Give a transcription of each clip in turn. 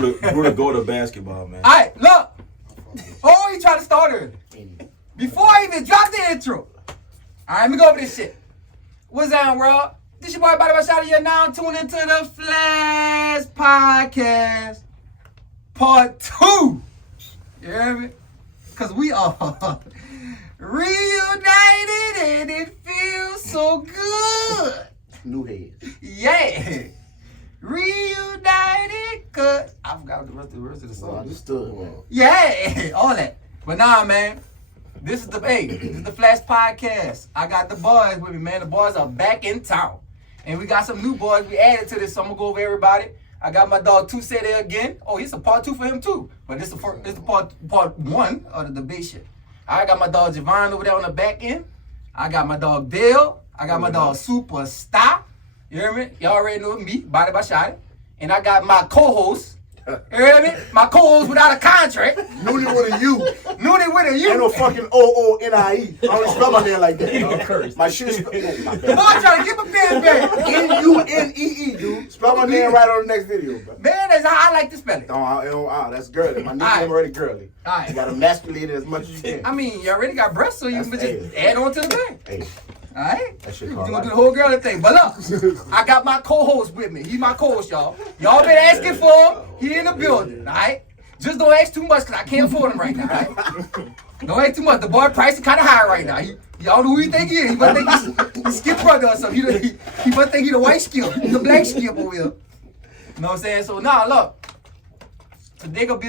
Bruder go to basketball, man. All right, look. Oh, he tried to start early. Before I even drop the intro. All right, let me go over this shit. What's down, world? This your boy, Body by Shot. You're now tuned into the Flash Podcast Part 2. You hear me? Because we are reunited and it feels so good. New head. Yeah. Reunited, cause I forgot the rest of the song. Understood, man. Yeah, all that. But nah, man. This is the Flash Podcast. I got the boys with me, man. The boys are back in town. And we got some new boys we added to this, so I'm gonna go over everybody. I got my dog Tuesday there again. Oh, it's a part 2 for him too. But this is the part 1 of the debate shit. I got my dog Javon over there on the back end. I got my dog Bill. I got my dog Superstar. You hear me? Y'all already know me, Body by Shot. And I got my co-host. You hear me? My co-host without a contract. Noonie with a U. Noonie with a U. Ain't no fucking O-O-N-I-E. I don't spell my name like that. My shit is... Boy, I'm trying to get my pen back. N-U-N-E-E, dude. Spell my name right on the next video, bro. Man, that's how I like to spell it. That's girly. My nickname already girly. All right. You gotta emasculate it as much as you can. I mean, you already got breasts, so you can just add on to the thing. Hey. All right? That shit You're called going to do the whole girl thing. But look, I got my co-host with me. He's my co-host, y'all. Y'all been asking for him. He in the building, all right? Just don't ask too much because I can't afford him right now, all right? Don't ask too much. The boy price is kind of high right now. Y'all know who he think he is. He must think he's Skip brother or something. He must think he the white Skip. He the black Skip over here. You know what I'm saying? So, nah, look. Today we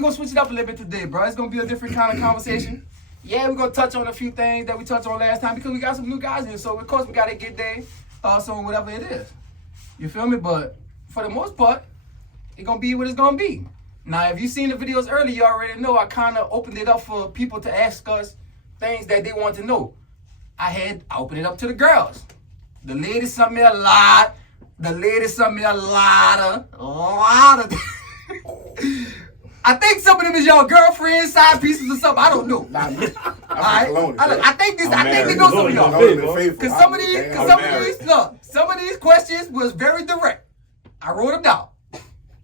gonna switch it up a little bit today, bro. It's gonna be a different kind of conversation. Yeah, we're gonna touch on a few things that we touched on last time because we got some new guys in. So of course we gotta get their thoughts on whatever it is. You feel me? But for the most part, it's gonna be what it's gonna be. Now, if you've seen the videos earlier, you already know I kind of opened it up for people to ask us things that they want to know. I opened it up to the girls. The ladies sent me a lot. The ladies sent me a lot of. I think some of them is your girlfriend's side pieces or something. I don't know. I think they know some of y'all. Because some of these questions was very direct. I wrote them down.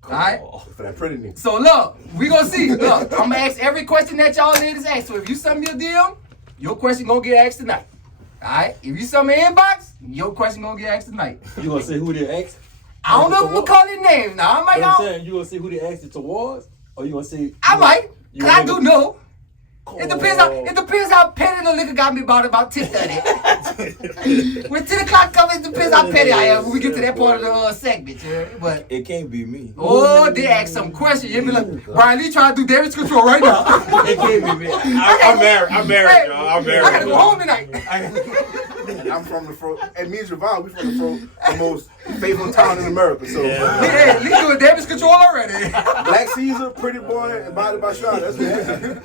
Alright? For that pretty nigga. So look, we gonna see. Look, I'm gonna ask every question that y'all ladies ask. So if you send me a DM, your question gonna get asked tonight. Alright? If you send me an inbox, your question gonna get asked tonight. You gonna say who they asked? I don't know if I'm gonna call their names now. I'm saying you gonna say who they asked it towards? Or you gonna say... I might, because I do know. It depends how petty the nigga got me about 10:30. When 10 o'clock comes, it depends how petty I am when we get to that part of the segment. But it can't be me. Oh, they ask some questions. You be like, Brian Lee trying to do damage control right now. It can't be me. I'm married, y'all. I'm married. I gotta go home tonight. And I'm from and me and Javon, we from the most faithful town in America. So yeah, he doing damage control already. Black Caesar, Pretty Boy, and Body by Shot. That's what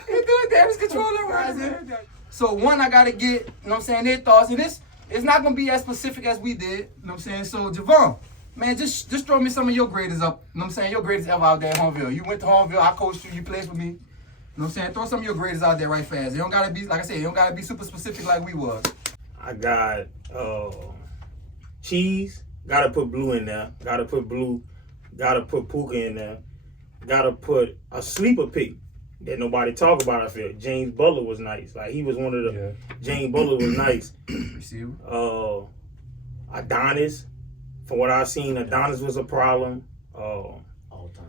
he doing damage control already. So one, I gotta get, you know what I'm saying, their thoughts. And this it's not gonna be as specific as we did, you know what I'm saying? So Javon, man, just throw me some of your graders up. You know what I'm saying? Your graders ever out there at Homeville. You went to Homeville, I coached you, you played with me. You know what I'm saying? Throw some of your graders out there right fast. It don't gotta be, like I said, it don't gotta be super specific like we was. I got cheese. Gotta put blue in there. Gotta put blue. Gotta put Puka in there. Gotta put a sleeper pick that nobody talk about. I feel James Butler was nice. Like he was one of the. Yeah. James Butler was nice. Adonis. From what I've seen, Adonis was a problem. All time.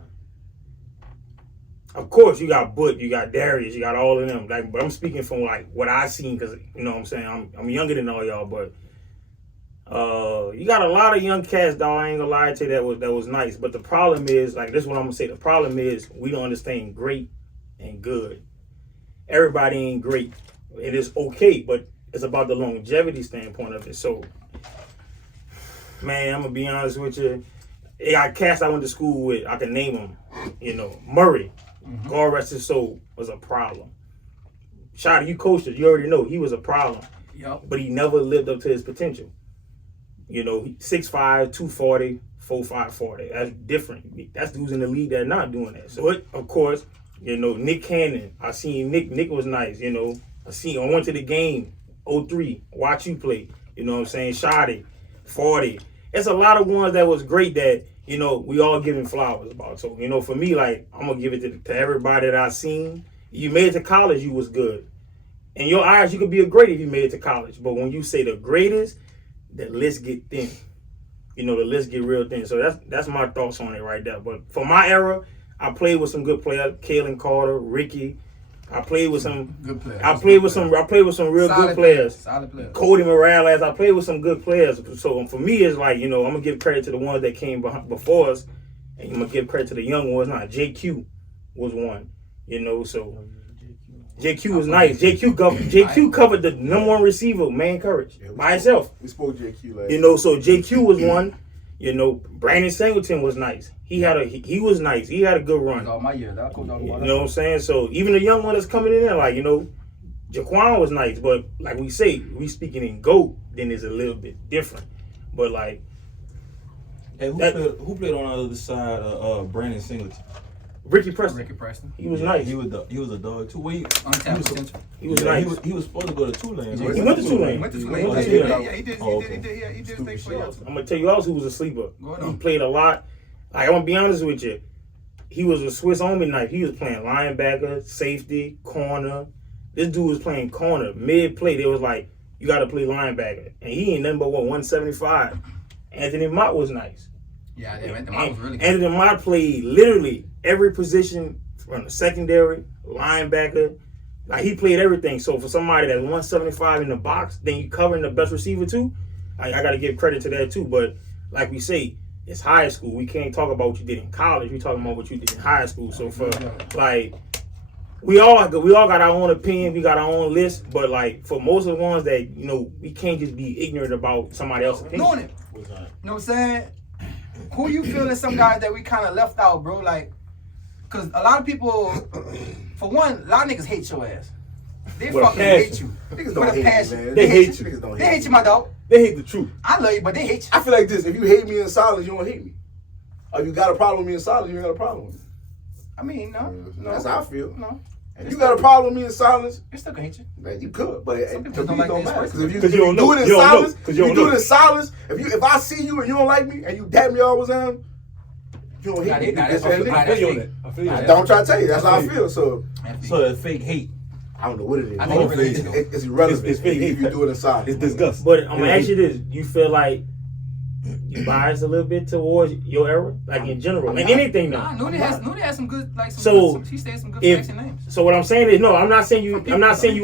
Of course, you got Butch, you got Darius, you got all of them. Like, but I'm speaking from like what I seen, because you know what I'm saying. I'm younger than all y'all, but you got a lot of young cats, dog. I ain't gonna lie to you, that was nice. But the problem is, like, this is what I'm gonna say. The problem is we don't understand great and good. Everybody ain't great. It is okay, but it's about the longevity standpoint of it. So, man, I'm gonna be honest with you. I got cats I went to school with. I can name them. You know, Murray. Mm-hmm. God rest his soul, was a problem. Shotty, you coached it. You already know he was a problem. Yep. But he never lived up to his potential. You know, 6'5", 240, 4'5", 40. That's different. That's dudes in the league that are not doing that. So, of course, you know, Nick Cannon. I seen Nick. Nick was nice, you know. I went to the game, 03, watch you play. You know what I'm saying? Shotty, 40. It's a lot of ones that was great that you know, we all giving flowers about. So, you know, for me, like, I'm going to give it to everybody that I seen. You made it to college, you was good. In your eyes, you could be a great if you made it to college. But when you say the greatest, the list get thin. You know, the list get real thin. So that's my thoughts on it right there. But for my era, I played with some good players, Kalen Carter, Ricky. I played with some good players. I played with some real good players. Solid players. Cody Morales. I played with some good players. So for me, it's like, you know, I'm gonna give credit to the ones that came before us, and I'm gonna give credit to the young ones. Now, JQ was one. You know, so JQ was nice. JQ covered the number one receiver, Man Courage, by himself. We spoke JQ last. You know, so JQ was one. You know, Brandon Singleton was nice. He was nice. He had a good run. All my years, I coached all the You know what I'm saying? So even the young one that's coming in there, like, you know, Jaquan was nice, but like we say, we speaking in GOAT, then it's a little bit different. But like, Hey, who played on the other side of Brandon Singleton? Ricky Preston. Ricky Preston. He was nice. He was a dog too. Well, Untapped potential. He was nice. He was supposed to go to Tulane. He went to Tulane. He went to Oh, Tulane. that's He good. did. Yeah, he did. Oh, He did his thing for y'all. I'm gonna tell you else who was a sleeper. Go He on. played a lot. Like, I'm gonna be honest with you. He was a Swiss Army knife. He was playing linebacker, safety, corner. This dude was playing corner. Mid-play, they was like, you got to play linebacker. And he ain't nothing but, 175. Anthony Mott was nice. Yeah, Anthony Mott was really good. Anthony Mott played literally every position from the secondary, linebacker. Like, he played everything. So for somebody that's 175 in the box, then you covering the best receiver too, I got to give credit to that too. But like we say, it's high school. We can't talk about what you did in college. We talking about what you did in high school. So for like, we all got our own opinion. We got our own list. But like, for most of the ones that, you know, we can't just be ignorant about somebody else's opinion. Knowing it. You know what I'm saying? Who you feel is some guys that we kind of left out, bro? Like, because a lot of people, for one, a lot of niggas hate your ass. They With a fucking hate passion. you. Niggas With don't a hate passion. you, man. They hate you. Niggas don't They hate you, my dog. They hate the truth. I love you, but they hate you. I feel like this. If you hate me in silence, you don't hate me. Or you got a problem with me in silence, you ain't got a problem with me. I mean, no. That's how I feel. No. If you got a problem with me in silence, They still can hate you. man, you could, but Some to people me don't like don't this matter. person. Because if Because you don't do know. it in You don't know. silence, Because you you don't do know. it in silence. If I see you and you don't like me and you dab me all the time, you don't Nah, hate me. that's That's fake. it. Nah, I feel you on fake. that. I feel you on I that. don't try to tell you. That's how I feel. So So that fake hate. I don't know what it is. I think it really is, though. It's irrelevant It's fake if you do it in silence. It's disgust. But I'm going to ask you this. You feel like you biased a little bit towards your era? Like, in general? In anything now? Nah, Nudie has some good, like, he stays some good if- facts and names. So what I'm saying is, no, I'm not saying you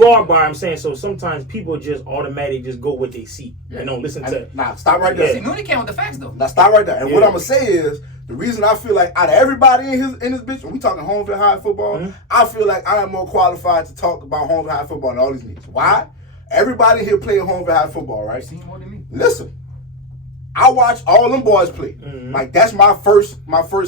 are biased. I'm saying, so sometimes people just automatically just go what they see and don't listen to. Nah, stop right there. See, Nudie came with the facts, though. Now stop right there. And what Yeah. I'm gonna say is the reason I feel like out of everybody in this bitch, when we talking Homeville High football, Mm-hmm. I feel like I am more qualified to talk about Homeville High football than all these niggas. Why? Everybody here playing Homeville High football, right? Seen more than me. Listen, I watch all them boys play. Mm-hmm. Like that's my first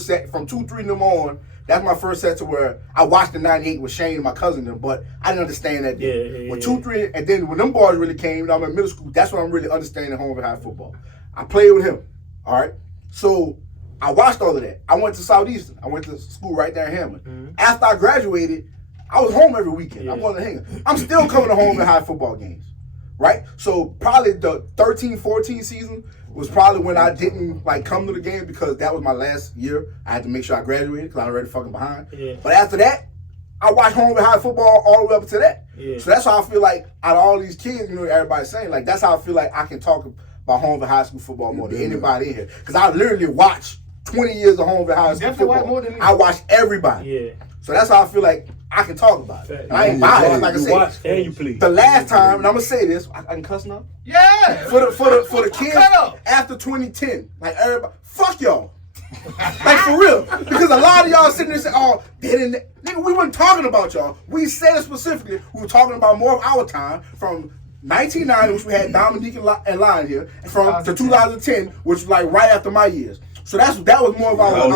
set from 2-3 and them on. That's my first set to where I watched the '98 with Shane and my cousin them, but I didn't understand that. Yeah. When 2-3, and then when them boys really came, I'm in middle school. That's when I'm really understanding Homeville High football. I played with him. All right, so I watched all of that. I went to Southeastern. I went to school right there in Hammond. Mm-hmm. After I graduated, I was home every weekend. Yeah. I'm going to hang. I'm still coming to Homeville High football games. Right? So probably the 13-14 season was probably when I didn't like come to the game because that was my last year. I had to make sure I graduated because I was already fucking behind. Yeah. But after that, I watched Homeville High football all the way up to that. Yeah. So that's how I feel like out of all these kids, you know, everybody's saying, like that's how I feel like I can talk about Homeville High School football more than anybody in here. Because I literally watched 20 years of Homeville High School Definitely watch football. more than me. I watched everybody. Yeah. So that's how I feel like I can talk about it. And I ain't You biased, like I you said. watch and you play. The last time, and I'm gonna say this, I can cuss now. Yeah. For the kids Cut up. after 2010, like everybody, fuck y'all. Like for real, because a lot of y'all sitting there saying, "Oh, they didn't." Nigga, we weren't talking about y'all. We said it specifically. We were talking about more of our time from 1990, which we had Dominique and Lion here, and from to 2010, which was like right after my years. So that was more of our time.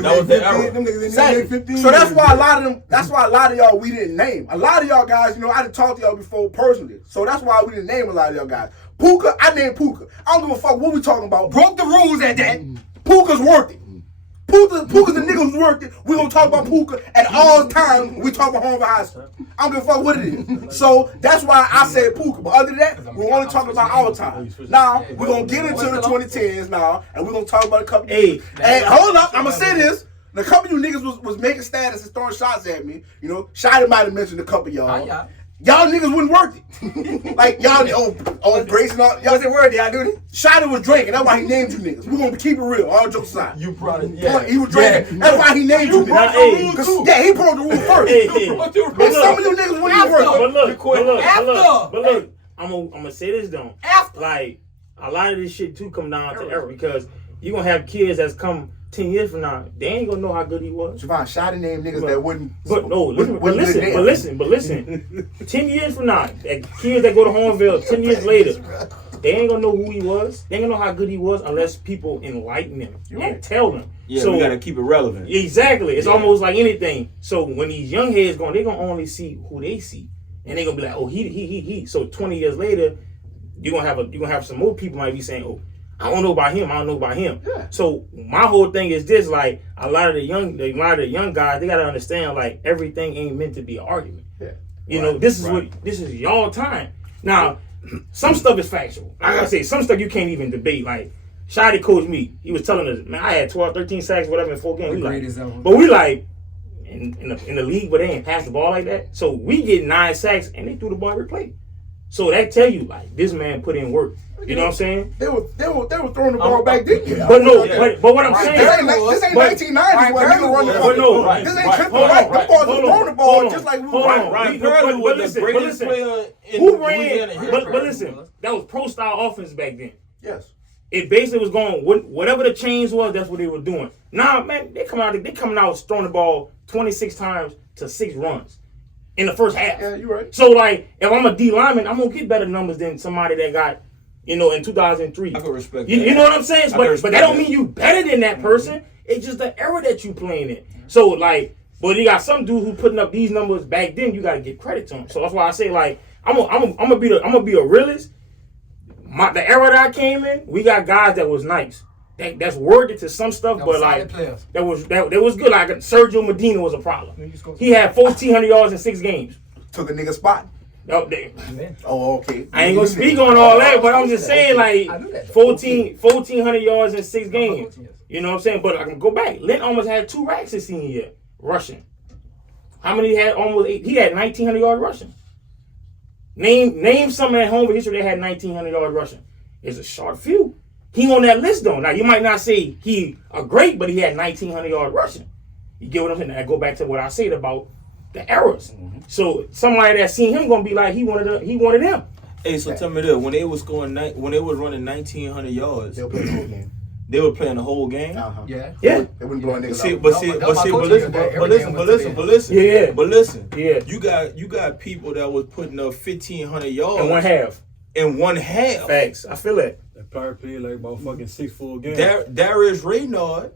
That was the era. Exactly. So that's why a lot of y'all we didn't name. A lot of y'all guys, you know, I didn't talk to y'all before personally. So that's why we didn't name a lot of y'all guys. Puka, I named Puka. I don't give a fuck what we talking about. Broke the rules at that. Puka's worth it. Puka's the nigga who's worked it. We gonna talk about Puka at all times when we talk about Hornville High School. I don't give a fuck what it is. So that's why I said Puka. But other than that, we're only talking about our time. Now we're gonna get into the 2010s now, and we're gonna talk about a couple. Hey, hold up, I'm gonna say this. A couple of you niggas was making status and throwing shots at me. You know, Shotty might have mentioned a couple of y'all. Y'all niggas wouldn't work it. Like y'all, Brace and all. Y'all said word, y'all do it. Shotty was drinking. That's why he named you niggas. We're gonna keep it real. All jokes aside. You brought it. Yeah. He was drinking. That's why he named you niggas. Yeah, he broke the rule first. And some of you niggas wouldn't even work. But look, I'm gonna say this though. Like a lot of this shit too come down to error because you gonna have kids that's come 10 years from now, they ain't gonna know how good he was. Javon, Shotty named niggas that wouldn't. But listen. 10 years from now, kids that go to Hornville 10 years later, they ain't gonna know who he was. They ain't gonna know how good he was unless people enlighten them and tell them. Yeah, so we gotta keep it relevant. Exactly. It's almost like anything. So when these young heads going, they gonna only see who they see, and they gonna be like, oh, he. So 20 years later, you gonna have some more people might be saying, oh, I don't know about him. Yeah. So my whole thing is this: like a lot of the young guys, they gotta understand like everything ain't meant to be an argument. Yeah. You know, this is y'all time. Now, some stuff is factual. Like I say, some stuff you can't even debate. Like Shotty coached me. He was telling us, man, I had 12, 13 sacks, whatever in 4 games. But we like in the league, but they ain't passed the ball like that. So we get 9 sacks and they threw the ball every play. So that tell you like this man put in work. You know what I'm saying? They were throwing the ball back then. Yeah. But what I'm saying, this ain't 1990s where niggas run the ball. This ain't Clipper. The boys was throwing the ball just like we were. Ryan Curley was the greatest player in Louisiana history. But listen, that was pro style offense back then. Yes. It basically was going whatever the change was. That's what they were doing. Now, man, they coming out throwing the ball 26 times to 6 runs in the first half. Yeah, you're right. So like, if I'm a D lineman, I'm gonna get better numbers than somebody that got. You know, in 2003. I can respect that. You know what I'm saying? But that don't mean you better than that person. It's just the era that you playing in. So, like, but you got some dude who putting up these numbers back then, you got to give credit to him. So that's why I say, like, I'm gonna be a realist. The era that I came in, we got guys that was nice. That's worded to some stuff, but like that was good. Like Sergio Medina was a problem. He had 1,400 yards in 6 games. Took a nigga spot. Oh, okay. I ain't gonna speak on all that, but I'm just saying, like, 1,400 yards in 6 games. You know what I'm saying? But I can go back. Lynn almost had 2 racks his senior year rushing. How many had almost 8? He had 1,900 yards rushing. Name some at home history that had 1,900 yards rushing. It's a short few. He on that list though. Now you might not say he a great, but he had 1,900 yards rushing. You get what I'm saying? I go back to what I said about the errors. So somebody that seen him gonna be like he wanted him. Hey, so tell me this: when they was running 1,900 yards, They'll play the whole game. They were playing the whole game. Yeah. They wouldn't blow niggas out. But listen. Yeah. You got people that was putting up 1,500 yards in one half. Facts. I feel it. They probably played like about fucking 6 full games. Darius Reynard.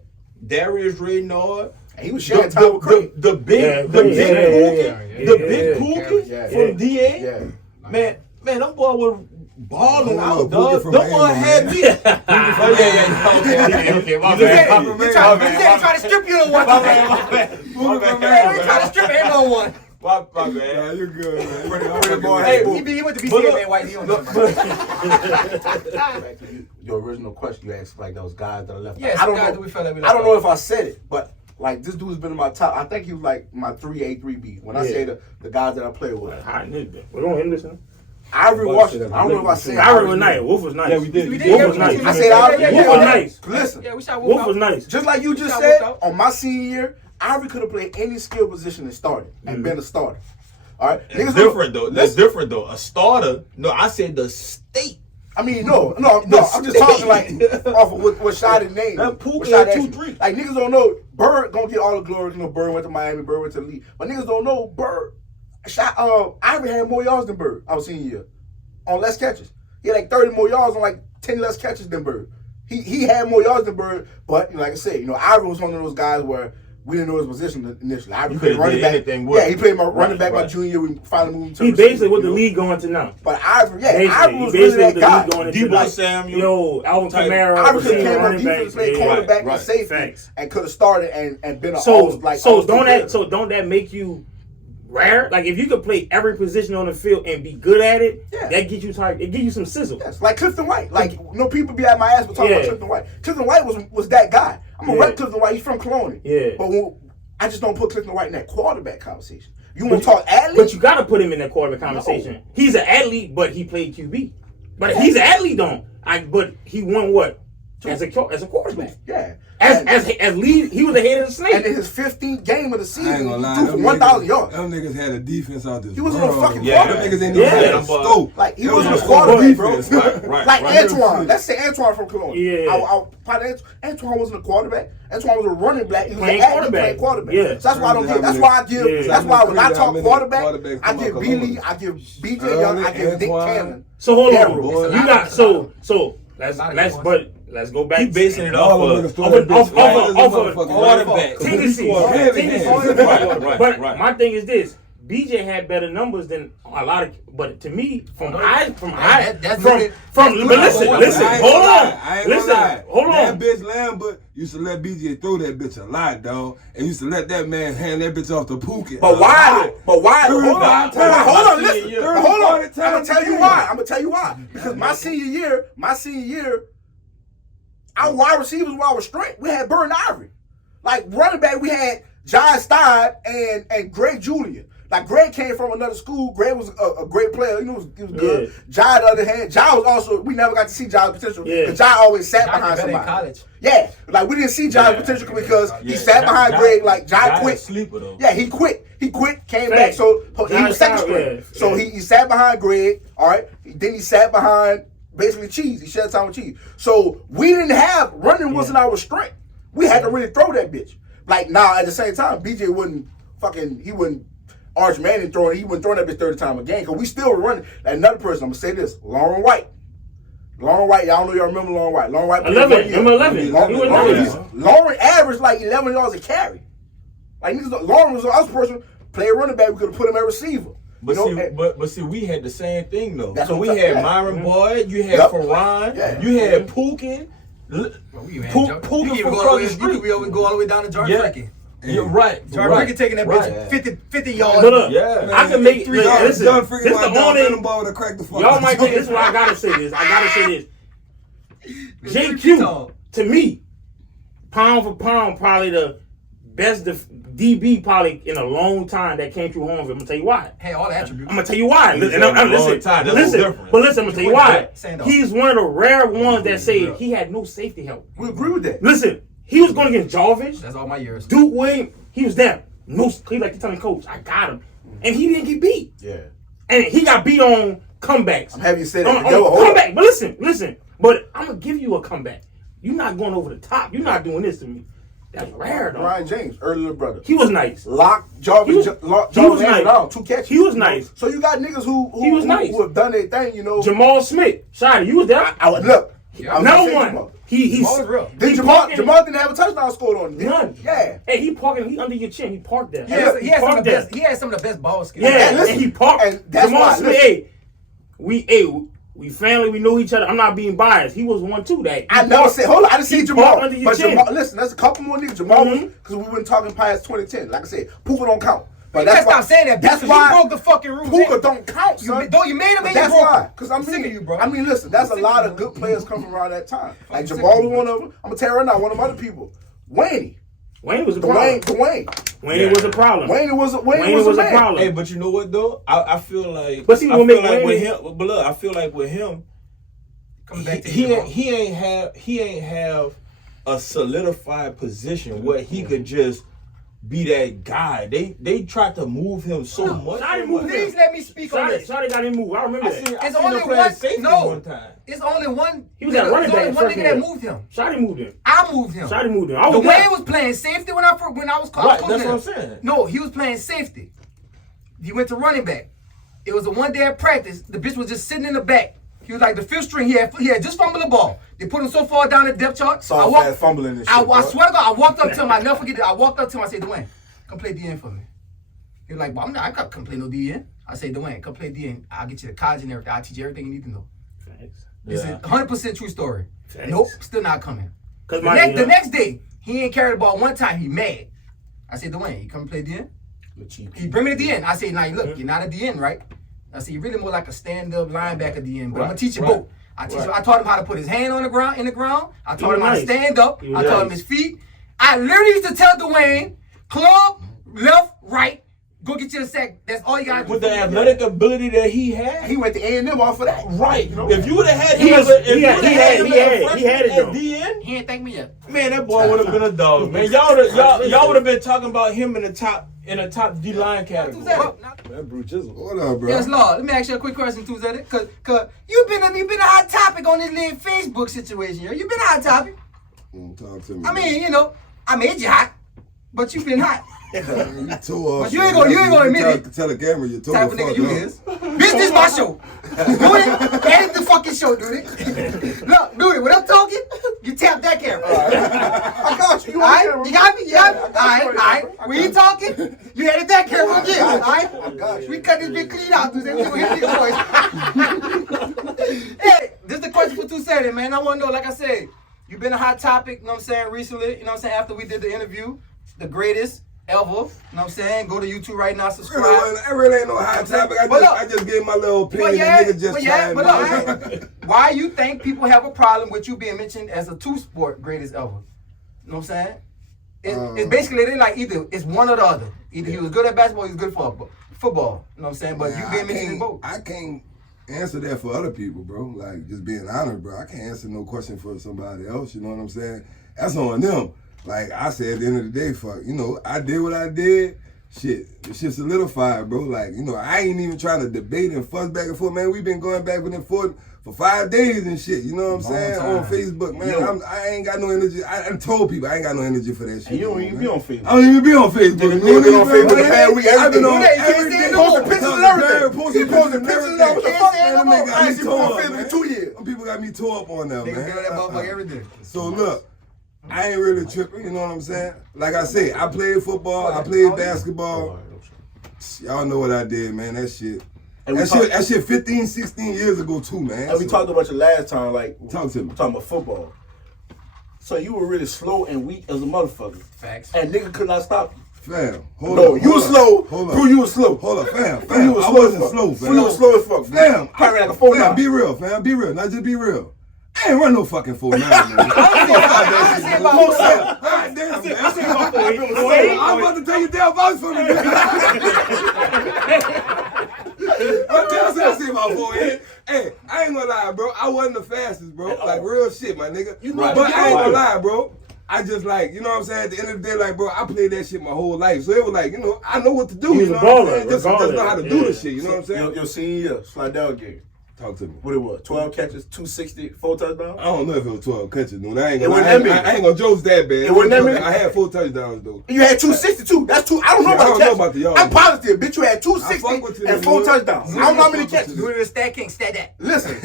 He was sharing time with Craig. The big Pookie from DA. Yeah. Man, them boy was balling out, dog. Them boy had me. Okay. My bad. He tried to strip you on one. My bad. He tried to strip him on one. My bad. Yeah, you're good, man. Hey, he went to BCA, man. White. He don't know. Your original question you asked, like those guys that are left. Yeah, I don't know if I said it, but like this dude's been in my top. I think he was like my 3A, 3B. When I say the guys that I play with. We're going to listen. Ivory Washington. I don't know if I said Ivory was nice. Wolf was nice. Yeah, we did. Wolf was nice. I said Ivory. Wolf was nice. Listen. Yeah, we shot Wolf was nice. Just like you just said, on my senior year, Ivory could have played any skill position and started and been a starter. All right, that's different though. That's different though. A starter. No, I said the state. I mean, no. I'm just talking like off of what Shotty named. That Pookie had 2-3. Like niggas don't know Bird gonna get all the glory. You know, Bird went to Miami, Bird went to the league. But niggas don't know Bird. Ivory had more yards than Bird. I was senior year on less catches. He had like 30 more yards on like 10 less catches than Bird. He had more yards than Bird, but like I said, Ivory was one of those guys where we didn't know his position initially. I You played could've running did back. anything with Yeah, he him. played my running back my Right. junior year. We finally moved him to He receiver, basically what the you know? league going to now. But Ivory, yeah, Basically, Ivory was he really basically that the guy. league going into Debo now. Samuel. Yo, Alvin Type. Kamara, Ivory could receiver, came on running back. defense, played Yeah. quarterback right. and safety, Thanks. and could have started and been a So almost like almost don't together. that don't that make you rare? Like if you could play every position on the field and be good at it, Yeah. that gets you tired. It gives you some sizzle. Yes, like Clifton White. Like, you know, people be at my ass for talking Yeah. about Clifton White. Clifton White was that guy. I'm gonna Yeah. rep Clifton White. He's from Colonial. Yeah. But I just don't put Clifton White in that quarterback conversation. You want to talk athlete? But you got to put him in that quarterback conversation. No. He's an athlete, but he played QB. But he's an athlete, though. But he won what as a quarterback. Yeah. As lead, he was the head of the snake. And in his 15th game of the I ain't season, gonna lie. he threw for 1,000 yards. Them niggas had a defense out this He was world. on a fucking Yeah. Them quarterback. niggas ain't Yeah. even had a scope. Like, he It was was a a quarterback, bro. defense, right, Like right. Antoine. Let's say Antoine from Cologne. Yeah. Antoine wasn't a quarterback. Antoine was a running back. He was Playing an athlete quarterback. playing quarterback. Yeah. So that's why I don't give. That's why I give. Yeah. That's why when I talk Quarterbacks quarterback, I come give out B. Lee, Columbus. I give B.J. Young, I give Nick Antoine. Cannon. So hold Yeah, on, boy. you got so let's go back. He basing it All off them of niggas throw that off- bitch right off- as a off- motherfucker. quarterback. tendencies. Quarterback. Right, But right. my thing is this: BJ had better numbers than a lot of. But to me, but listen, I ain't hold gonna lie. on, I ain't listen, gonna lie. hold That on. bitch Lambert used to let BJ throw that bitch a lot, dog. And used to let that man hand that bitch off to Pookie. But why? Hold on. Hold on. Hold Listen. Yeah. But hold on. I'm Time gonna tell you again. why. I'm gonna tell you why. Because my senior year, our wide receivers were our strength. We had Burton Ivory. Like running back, we had John Stein and Greg Julian. Like Greg came from another school. Greg was a great player. You know, he was good. Yeah. Jai, on the other hand, Jai was also. We never got to see Jai's potential. Yeah. Because Jai always sat Jai behind better in somebody. college. Yeah, like we didn't see Jai's potential because he sat behind Jai- Greg. Like Jai Jai quit. a sleeper, though. Yeah, he quit. He quit, came Fact. back. So he Jai was second Stein, string. yeah. So Yeah. he sat behind Greg. All right. Then he sat behind basically Cheese. He shared time with Cheese. So we didn't have running wasn't our strength. We had to really throw that bitch. Like now at the same time, BJ wouldn't Arch Manning he wouldn't throw that bitch 30 times a game because we still were running. And another person, I'm gonna say this, Lauren White. Y'all know y'all remember Lauren White. Lauren White played 11, one year. number 11. Lauren, He was Lauren, nice. Lauren averaged like 11 yards a carry. Like niggas, Lauren was the other person, play running back, we could have put him at receiver. But You know, see, and- but see, we had the same thing though. That's So what we I'm had saying. Myron Boyd, you had Yep. Ferran, Yeah. you had Pookie, Pookie from across the street. We go all the way down to Jordan Yeah. Fricky. You're right. Jordan right. Fricky taking that right. bitch 50 yards. But look, Yeah. I can make Three listen, yards. listen, John this freaking the went down only the ball to crack the fuck. y'all might think this is why I gotta say this. JQ to me, pound for pound, probably the best DB probably in a long time that came through Hornville. I'm gonna tell you why. Hey, all the attributes. I'm gonna tell you why. He's And had a long listen, time. That's listen, different. but listen, I'm gonna tell you why. Stand up. He's one of the rare ones that say he had no safety help. we agree with that. Listen, he was going against Jarvis, That's all my years. Duke Williams. He was there. No, he like to tell me, coach, I got him, and he didn't get beat. Yeah. And he got beat on comebacks. I'm happy you said On that. Yo, hold comeback. up. But listen. But I'm gonna give you a comeback. You're not going over the top. You're not doing this to me. That's rare, though. Ryan James, early little brother. He was nice. Lock Jarvis, He was Jarvis nice. down, 2 catches. He was You know? nice. So you got niggas He was nice. who have done their thing, you know. Jamal Smith. Shotty, you was there. I would look. Yeah. I was No gonna say one. Jamal. He's Jamal was real. Then he Jamal parking- didn't have a touchdown scored on him. did he? None. Yeah. Hey, he parking. He under your chin. He parked there. He had some of the parked there. best. He had some of the best ball skills. Yeah, And listen, and he parked. and that's Jamal why, Smith. listen. Hey, we family. We know each other. I'm not being biased. He was one too. That I never said, hold on, I didn't see he Jamal. parked under your But chin. Jamal, listen, there's a couple more niggas. Jamal was, Mhm. because we weren't talking past 2010. Like I said, Puka don't count. But You just stop saying that. That's That's why you broke the fucking rules. Puka don't count, son. You made him But and that's you broke why. him. Because I'm sick of you, bro. I mean, listen, that's a sick lot of of you, good bro. players coming around that time. Like sick Jamal of was you, one of them. I'm going to tell you right now, one of them other people. Wayne was a problem. Dwayne. Wayne was a problem. Wayne was a was a man. problem. Hey, but you know what though? I feel like. But see, I when feel we like make with Wayne- him. But look, I feel like with him, Coming back to he you, ain't have a solidified position where he could just be that guy. They tried to move him so much. Shotty moved him. Please let me speak on this. Shotty got him moved. I remember I that. seen It's him only play one. safety No, one time. it's only one. He was at running back There's only one freshman nigga that year. moved him. Shotty moved him. I moved him. Shotty moved him. I The was way there. he was playing safety when I was Right, coaching that's him. what I'm saying. No, he was playing safety. He went to running back. It was a one day at practice. The bitch was just sitting in the back. He was like the fifth string. He had just fumbled the ball. They put him so far down the depth chart. Soft ass fumbling and shit. I swear to God, I walked up to him. I never forget it. I walked up to him. I said, Dwayne, come play DN for me. He was like, well, I can't come play no DN. I said, Dwayne, come play DN. I'll get you the college and everything. I'll teach you everything you need to know. Thanks. It's a 100% true story. Thanks. Nope, still not coming. Cause The next day, he ain't carried the ball one time. He mad. I said, Dwayne, you come play DN? He bring me to DN. I said, nah, look, you're not a DN, right? I said, you're really more like a stand-up linebacker DN, but I'm going to teach you both. I taught him how to put his hand on the ground, in the ground. I taught him how to stand up. I taught him his feet. I literally used to tell Dwayne, club, left, right, go get you a sack. That's all you got to do. With the athletic ability that he had. He went to A&M off of that. Right. If you would have had He him as had it at though. DN, He ain't thank me yet. man, that boy would have been a dog, man. Y'all would have been talking about him in the top D-line category. That Brew Chisel. What up, bro? Yes, Lord. Let me ask you a quick question, too, Zeddy. Cause you've been a hot topic on this little Facebook situation here. You've been a hot topic. Talk to me. I mean, you know, I made you hot, but you've been hot. You tore But you ain't gonna admit it. Tell the camera you tore Type of nigga you is. Bitch, this my show. Do it. Edit the fucking show, dude. Look, dude, when I'm talking, you tap that camera. I got you. All right? You got me? All right. When you talking, you edit that camera again. All right? We cut this bit clean out, dude. We gonna hit this voice. Hey, this is the question for 270, man. I want to know, like I said, you've been a hot topic, you know what I'm saying, recently. You know what I'm saying, after we did the interview, the greatest ever. You know what I'm saying? Go to YouTube right now, subscribe. It really ain't no hot topic. I just gave my little opinion. Nigga just trying. Why you think people have a problem with you being mentioned as a two-sport greatest ever? You know what I'm saying? It's basically they like either it's one or the other. Either he was good at basketball, or he was good for football. You know what I'm saying? But you being mentioned in both. I can't answer that for other people, bro. Like, just being honest, bro. I can't answer no question for somebody else. You know what I'm saying? That's on them. Like I said, at the end of the day, fuck, you know, I did what I did. Shit, this shit solidified, bro. Like, you know, I ain't even trying to debate and fuss back and forth, man. We've been going back and forth for 5 days and shit. You know what I'm saying? On Facebook, man. I ain't got no energy. I told people I ain't got no energy for that shit. And you don't even be on Facebook. I don't even be on Facebook. You been on Facebook the past week. I've been on everything. Posting pictures and everything. He posting pictures and everything. What the fuck, man? I ain't seen him on Facebook in 2 years. Some people got me tore up on that, man. Nigga be on that motherfucker every day. So look, I ain't really tripping, you know what I'm saying? Like I said, I played football, I played basketball. Y'all know what I did, man. That shit. That shit 15, 16 years ago too, man. And we talked about you last time, like talk to me. Talking about football. So you were really slow and weak as a motherfucker. Facts. And nigga could not stop you. Fam, hold No, up. you was slow. Hold Bro, you was slow. Hold up, fam. You was I slow wasn't as fuck. slow, fam. You was slow as fuck. Fam, Carry like a 4-9. Fam, be real, fam. Be real. Now just be real. I ain't run no fucking 4-9, man. I say about God damn, man. I'm about to take a damn voice from you. I say about 4-8. Hey, I ain't gonna lie, bro. I wasn't the fastest, bro. Like real shit, my nigga. But I ain't gonna lie, bro. I just like, you know what I'm saying? At the end of the day, like, bro, I played that shit my whole life. So it was like, you know, I know what to do. He's you know a baller, what I'm saying? Just know how to do this shit, you know what I'm saying? Your senior year, slide down game. Talk to me. What it was? 12 catches, 260, 4 touchdowns? I don't know if it was 12 catches, dude. I ain't It gonna wasn't that many. I ain't gonna joke that bad. It wasn't that many? I had 4 touchdowns, though. You had 262. That's two. I don't know Yeah, about I don't the know catches. about the yards. I'm positive, bitch. You had I fuck with 260 you, and 4 dude. touchdowns. I don't know how many catches. Do it in the stat king, stat that. Listen.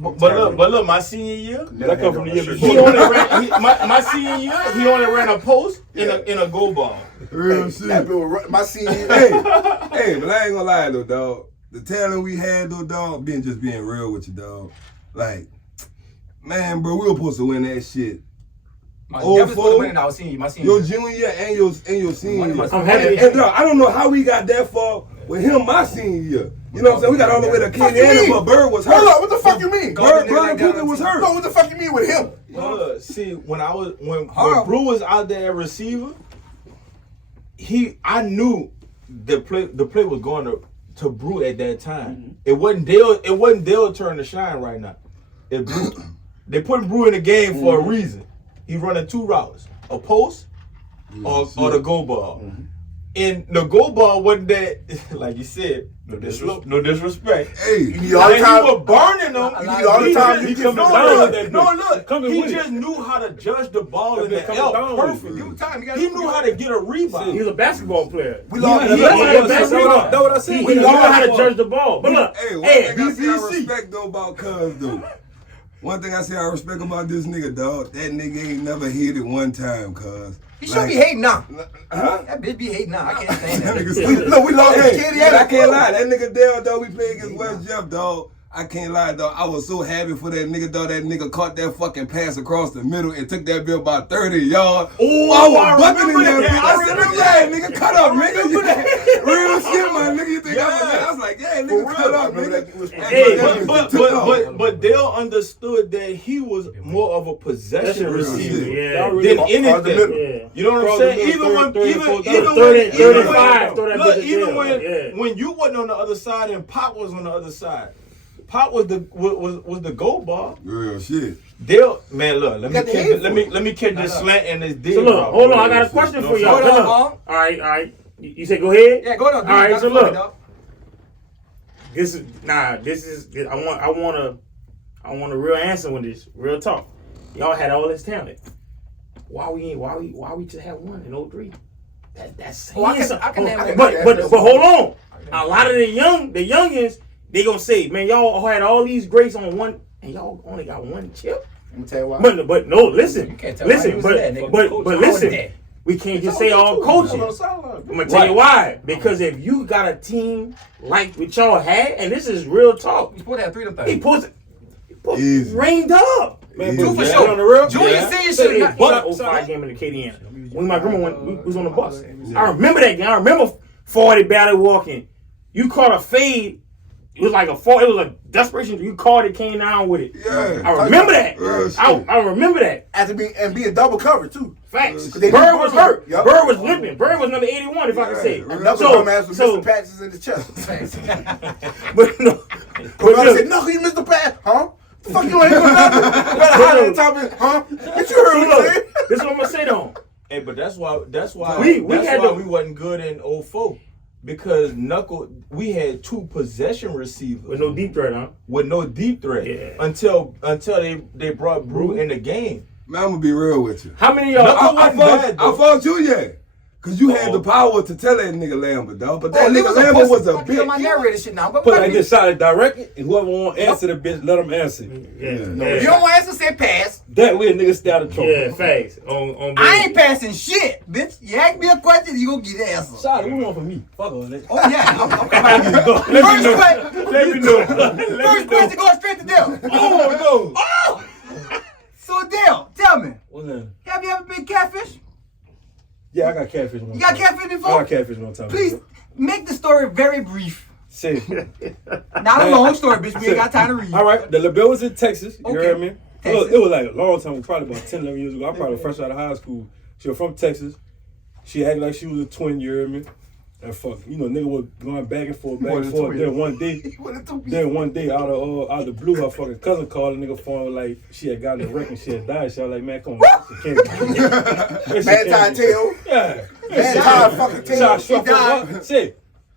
But look, my senior year, That come from the year he before. only ran my senior year. He only ran a post in a goal ball. Real shit. That bill was my senior year. Hey, but I ain't gonna lie, though, dog. The talent we had, though, dog, being real with you, dog. Like, man, bro, we were supposed to win that shit. My supposed to win it. I was seeing you. My senior Your year. junior year and your senior year. I'm happy. And dog, I don't know how we got that far with him my senior year. You know what I'm saying? We got all the way to Fuck Kenny you Anderson, mean? but Bird was hurt. Hold up, what the fuck you mean? Bird like and that Cooper on was the hurt. No, what the fuck you mean with him? See, when Brew was out there at receiver, I knew the play was going to Brew at that time. It wasn't Dale's turn to shine right now. They put Brew in the game for a reason. He running 2 routes, a post or the go ball. And the goal ball wasn't that, like you said, no disrespect. Hey, You need all the He time. was burning them. You need all the time. You No, can look. He just knew how to judge the ball in the air perfect. Give him time. He knew how to get a rebound. He's a basketball player. We lost. That's what I said. He know how to judge the ball. But look, Hey, one hey, thing I say I respect though about Cuz though. One thing I say I respect about this nigga, dog. That nigga ain't never hit it one time, Cuz. He should be hating now. Huh? That bitch be hating now. I can't stand that. We lost Hey, his kid. but I can't lie. That nigga Dale, dog, we played against West Jeff, dog. I can't lie, dog. I was so happy for that nigga, dog. That nigga caught that fucking pass across the middle and took that bill about 30 yards. Oh, I was bucking in remember that that. bitch. I said, look at that, nigga. Cut up, nigga. Real shit, my nigga. You think I was like, yeah, nigga, cut up, nigga. Hey, but Dale understood that he was more of a possession receiver Yeah. than anything. Yeah. You know what I'm Cross saying? the Even middle, when, 30, even 40, even 30, when, 35, throw that look, bitch even in when there. when you wasn't on the other side and Pop was on the other side, Pop was the goal ball. Real shit. Dale, man, look, got the head for let me catch this slant and this dig. So look, route. hold on. I got a question for y'all. Hold on, Look. Ball. All right. You say go ahead. Yeah, go on. All right, so look. Dog. This is. I want a real answer with this. Real talk. Y'all had all this talent. Why we just had one in 03? That's Oh, I saying can name something. that. But hold on. A lot of the youngins, they gonna say, man, y'all had all these greats on one, and y'all only got one chip. Let me tell you why. But no, listen, You can't tell why he listen, was but there, nigga. but listen, we can't just say all coaching. I'm gonna tell you why. Because if you got a team like what y'all had, and this is real talk, You supposed to have 3 of them he things. put Easy. rained up. Man, Two for yeah. sure. On the real? Junior Yeah. senior should have But got. 05 game in the KDN. When my grandma we was on the bus. I remember that game. I remember 40 Bally walking. You caught a fade. It was like it was a desperation. You caught it, came down with it. Yeah. I remember that. Real shit. I remember that. After being double covered too. Facts. They Bird did was Bird. hurt. Yup. Bird was limping. Bird was number 81, if I can say. Another So- dumbass was so- missing patches in the chest. But no. But I said, no, you missed the pass, huh? The fuck you ain't doing nothing? You better hide on top of it, huh? What you heard me say? This is what I'm gonna say though. Hey, but that's why We wasn't good in 04. Because we had 2 possession receivers With no deep threat, huh? with no deep threat Yeah. until they brought Brew in the game. Man, I'm gonna be real with you. How many of y'all? Knuckle- I fought you, yeah. Cause you had the power to tell that nigga Lambert, dog. But that Oh, he nigga was a Lambert was a pussy. Fuck, my bitch. narrator shit now. But Put like this shot directly, and whoever want to answer the bitch, let them answer. Yeah. you don't want to answer, say pass. That way a nigga stay out of trouble. Yeah, facts. On I ain't passing shit, bitch. You ask me a question, you gonna get the answer. Shot, what you want from me? Fuck all that. Oh yeah, I'm coming out. Let me know. First question goes straight to Dale. Oh, no. Oh! So Dale, tell me, What's that? have you ever been catfish? Yeah, I got catfish one You got time. catfish I before? got catfish one time. Please make the story very brief. Say. Not a long story, bitch. We ain't got time to read. All right, the LaBelle was in Texas. You Okay. heard me? Texas. It was like a long time, probably about 10, 11 years ago. I probably fresh out of high school. She was from Texas. She acted like she was a twin, you heard me? And fuck, nigga was going back and forth, back and forth. Then one day, out of the blue, her fucking cousin called the nigga phone like she had gotten a wreck and she had died. She was like, man, come on, she can't be. Man-tie tail. Yeah. Man-tie fucking tail. She died. Say,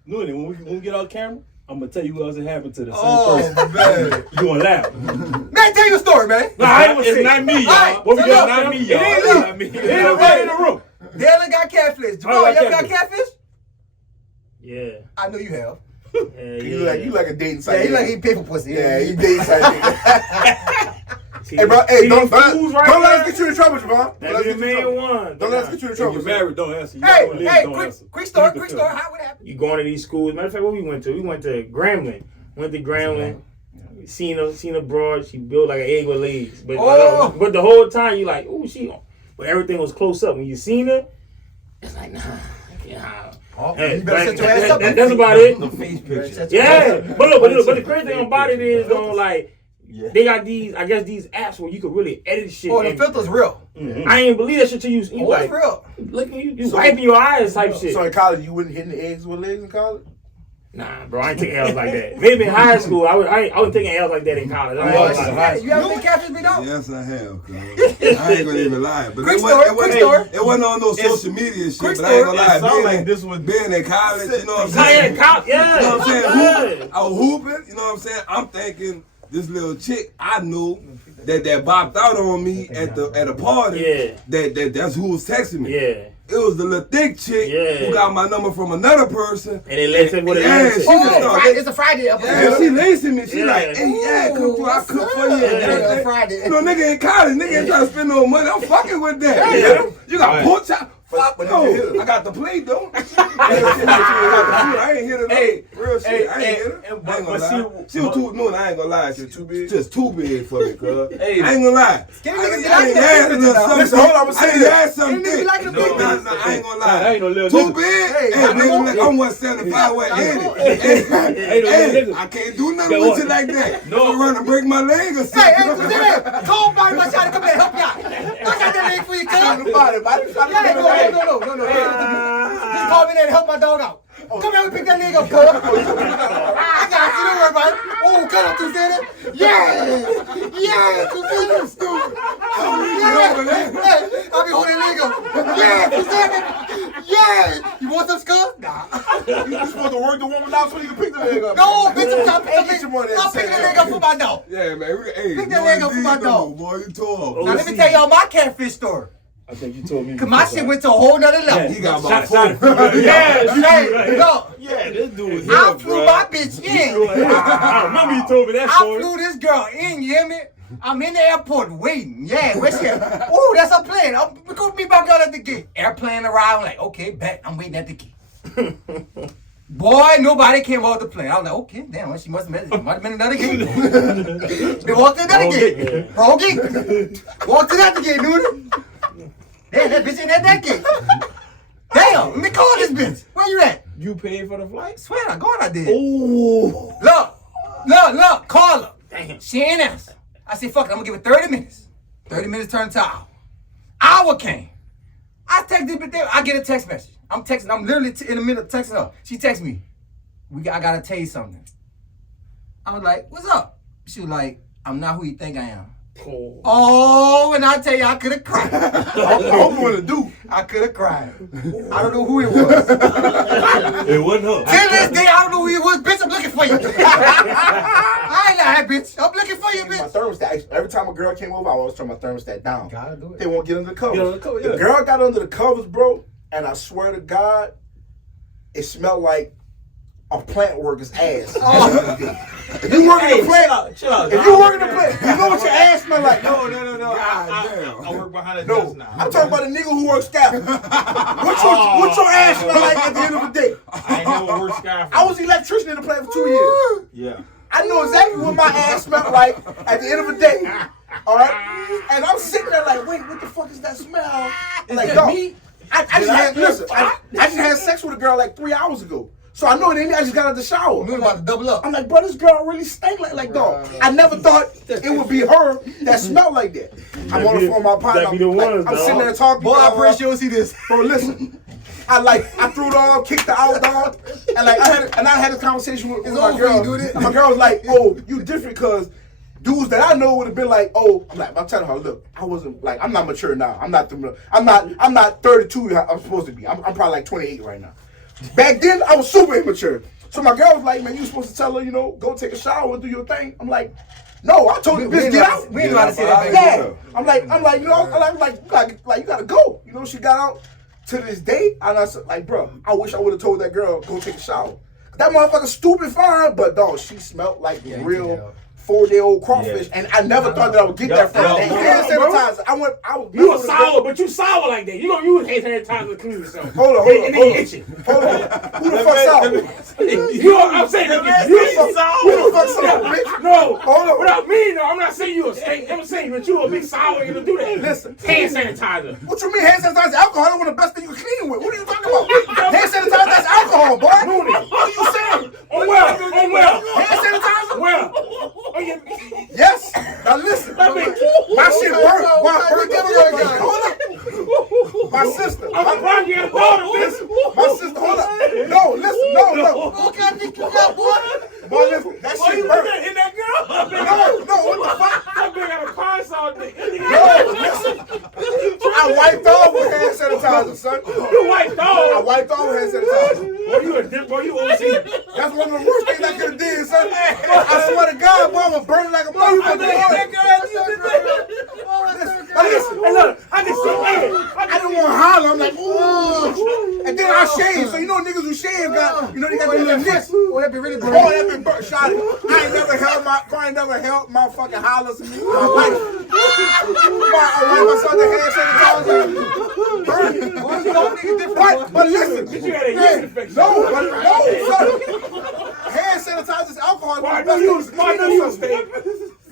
Noonie, when we get on camera, I'm gonna tell you what else happened to the same Oh person. man, You gonna laugh? man, tell your story, man. It's not me, y'all. Alright, What we so got? look, Not me, y'all. it ain't It's me. not me. Ain't nobody in the room. Dale ain't got catfish. Jamal, you ever got catfish? Yeah. I know you have. You like a dating Yeah, site. he like he paper pussy. Yeah, you dating site. See, Hey, bro, hey, see don't them fools right let there? us get you in trouble, Javon. That Don't let us be get the you in main trouble. one. Don't let us get you in If trouble. you're son. married, don't answer. You Hey, don't live, hey, don't answer. quick story. Keep it How what happened? You going to these schools? Matter of fact, what we went to? We went to Grambling. Went to Grambling. Seen a broad. She built like an egg with legs. But the whole time you like, ooh, but everything was close up. When you seen her, it's like, nah, I can't. Oh, Hey, you better set your ass up. that's about it. The face picture. Yeah, but look, the crazy thing about it is though, like Yeah. they got these apps where you can really edit shit. Oh, the and- filter's real. I ain't believe that shit till you Oh, like it's real. look you wiping your eyes type shit. So in college, you wouldn't hit the eggs with legs in college? Nah, bro, I ain't taking L's like that. Maybe in high school, I was taking L's like that in college. I was like, high school. You ever been catfish beat up? Yes, I have. Cause I ain't gonna even lie, but Quick it wasn't on no social media shit. But I ain't gonna lie, being in college, you know what I'm saying? Yeah. You know what I'm saying? Yeah. I was hooping, you know what I'm saying? I'm thinking this little chick I knew that bopped out on me at a party. Yeah. That's who was texting me. Yeah. It was the little thick chick who got my number from another person. And it lets it with a It's a Friday episode. Yeah, she lacing me. She like, hey, come through, I cook for you. Yeah, Friday. You know, nigga in college, nigga ain't trying to spend no money. I'm fucking with that. You got pork chop. Fuck no. I got the plate though. I ain't hit it. Hey, real shit. I ain't hit it. I ain't gonna lie. She was too new, I ain't gonna lie. She was too big. Just too big for me, cuz. I ain't gonna lie. I didn't have something thick. I ain't gonna lie. Too big? Hey, nigga, I'm 175 with 80. Hey, I can't do nothing with you like that. No. I'm run and break my leg or something. Hey, call Bobby Machado to come here and help you out. Look at that leg for you, cuz. No. Just call me there to help my dog out. Come here, we pick that nigga up, cuz. I got you, don't worry about it. Oh, cut up, Tucana. Yeah, Tucana. Stupid. I'll be holding that nigga. Yeah, Tucana. Yeah. You want some skull? Nah. You supposed to work the woman out so you can pick the leg up. No, bitch, I'm picking that nigga up for my dog. Yeah, man. Pick that leg up for my dog. Boy, you tore. Now, let me tell y'all my catfish story. I think you told me. Cause my shit went to a whole nother level. He got about 4. This dude was I flew my bitch in. I remember you told me that story. I flew this girl in, you hear me? I'm in the airport waiting. Yeah, where's she at? Ooh, that's a plane. We gonna meet my girl at the gate. Airplane arrived. I'm like, okay, bet. I'm waiting at the gate. Boy, nobody came off the plane. I was like, okay, damn, well, she must have been another gate. They walked to another gate. Wrong gate. Walked to that gate, dude. Damn, that bitch ain't at that gate. Damn, let me call this bitch. Where you at? You paid for the flight? Swear to God I did. Ooh. Look, call her. Damn. She ain't answer. I said, fuck it, I'm gonna give it 30 minutes. 30 minutes turned to an hour. Hour came. I get a text message. I'm literally in the middle of texting her. She texts me, I gotta tell you something. I was like, what's up? She was like, I'm not who you think I am. Oh, and I tell you, I could have cried. I could have cried. I don't know who it was. It wasn't her. Till this day, I don't know who it was. Bitch, I'm looking for you. I ain't lying, bitch. I'm looking for you, My bitch. thermostat. Every time a girl came over, I always turn my thermostat down. Gotta do it. They won't get under the covers. Get under the covers, yeah. The girl got under the covers, bro, and I swear to God, it smelled like a plant worker's ass. If you work in the plant, chill out. if you work in the plant, you know what your ass smell like. No. Damn. I work behind the desk now. I'm talking about a nigga who works scaffolding. What's your ass smell like at the end of the day? I ain't never worked scaffolding. I was an electrician in the plant for 2 years. Yeah. I know exactly what my ass smelled like at the end of the day. All right? And I'm sitting there like, wait, what the fuck is that smell? Is Like, that dog, meat? I just had sex with a girl like 3 hours ago. So I know it ain't. I just got out the shower. We about to double up. I'm like, bro, this girl really stank like dog. I never thought it would be her that smelled like that. I'm on the phone with my partner. That be the ones, I'm dog. sitting there talking. Boy, I appreciate you see this. Bro, listen. I threw it all, kicked the out dog, and I had a conversation with my girl. And my girl was like, "Oh, you different because dudes that I know would have been like, oh, I'm telling her, look, I wasn't like, I'm not mature now. I'm not 32. I'm supposed to be. I'm probably like 28 right now. Back then, I was super immature. So my girl was like, man, you supposed to tell her, go take a shower and do your thing. I'm like, no, I told the bitch get out. We ain't about to say that. Yeah. I'm like, you gotta go. She got out. To this day, and I said, like, bro, I wish I would have told that girl, go take a shower. That motherfucker stupid fine, but dog, she smelled like real 4-day-old crawfish, and I never thought that I would get that from that hand sanitizer. You a sour, but you sour like that. You don't use hand sanitizer to clean yourself. Hold on. Who the fuck sour? I'm saying you sour. Who the fuck sour, bitch? No, hold on. Without me, no, I'm not saying you a stink. I'm saying that you a big sour and you do that. Listen, hand sanitizer. What you mean hand sanitizer? Alcohol is one of the best things you can clean with. What are you talking about? Hand sanitizer, that's alcohol, boy. What are you saying? On well. Hand sanitizer? Well. Yes. Now listen. My shit burnt. Hold up. My sister. I'm a rocky daughter, bitch. My sister. Hold up. No, listen. No. throw hand sanitizer. Boy, you a dip, boy, you OC. That's one of the worst things I could have did, son. I swear to God, boy, I'm gonna burn it like a motherfucker. Listen, Hey, look, I can see I didn't want to holler. I'm like, ooh. And then I shave. So you know niggas who shave got, they got their little nicks. Oh, that be really burnt. Oh, that been burnt. Shot it. I ain't never held my fucking hollers in my life. I myself the hand sanitizer. Burn it. Boy, you know niggas different. What? But listen. But you had a yeast infection. No, son. Hand sanitizer is alcohol. Boy, I know you was staying.